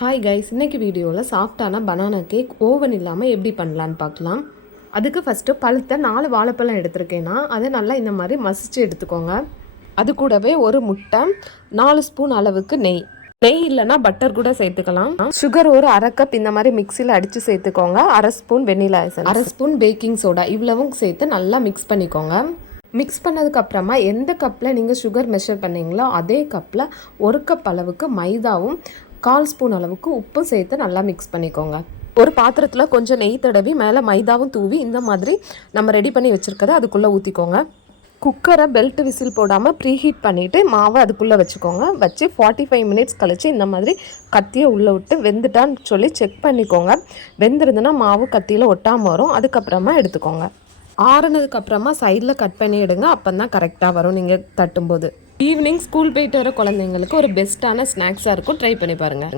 Hi guys, இன்னைக்கு வீடியோவில் சாஃப்டான பனானா கேக் ஓவன் இல்லாமல் எப்படி பண்ணலான்னு பார்க்கலாம். அதுக்கு ஃபஸ்ட்டு பழுத்த 4 வாழைப்பழம் எடுத்திருக்கேன்னா அதை நல்லா இந்த மாதிரி மசிச்சு எடுத்துக்கோங்க. அது கூடவே ஒரு முட்டை, 4 ஸ்பூன் அளவுக்கு நெய் இல்லைன்னா பட்டர் கூட சேர்த்துக்கலாம். சுகர் ஒரு 1/2 கப் இந்த மாதிரி மிக்சியில் அடித்து சேர்த்துக்கோங்க. 1/2 spoon vanilla essence, 1/2 spoon baking soda இவ்வளவும் சேர்த்து நல்லா மிக்ஸ் பண்ணிக்கோங்க. மிக்ஸ் பண்ணதுக்கப்புறமா எந்த கப்பில் நீங்கள் சுகர் மெஷர் பண்ணீங்களோ அதே கப்பில் 1 கப் அளவுக்கு மைதாவும் 1/4 ஸ்பூன் அளவுக்கு உப்பும் சேர்த்து நல்லா மிக்ஸ் பண்ணிக்கோங்க. ஒரு பாத்திரத்தில் கொஞ்சம் நெய் தடவி மேலே மைதாவும் தூவி இந்த மாதிரி நம்ம ரெடி பண்ணி வச்சுருக்கதை அதுக்குள்ளே ஊற்றிக்கோங்க. குக்கரை பெல்ட் விசில் போடாமல் ப்ரீஹீட் பண்ணிவிட்டு மாவை அதுக்குள்ளே வச்சுக்கோங்க. வச்சு 45 மினிட்ஸ் கழித்து இந்த மாதிரி கத்தியை உள்ளே விட்டு வெந்துட்டான்னு சொல்லி செக் பண்ணிக்கோங்க. வெந்திருந்துன்னா மாவு கத்தியில் ஒட்டாமல் வரும். அதுக்கப்புறமா எடுத்துக்கோங்க. ஆறுனதுக்கப்புறமா சைடில் கட் பண்ணி எடுங்க. அப்போ தான் கரெக்டாக வரும் நீங்கள் தட்டும்போது. ஈவினிங் ஸ்கூல் போயிட்டு வர குழந்தைங்களுக்கு ஒரு பெஸ்ட்டான ஸ்நாக்ஸாக இருக்கும். ட்ரை பண்ணி பாருங்கள்.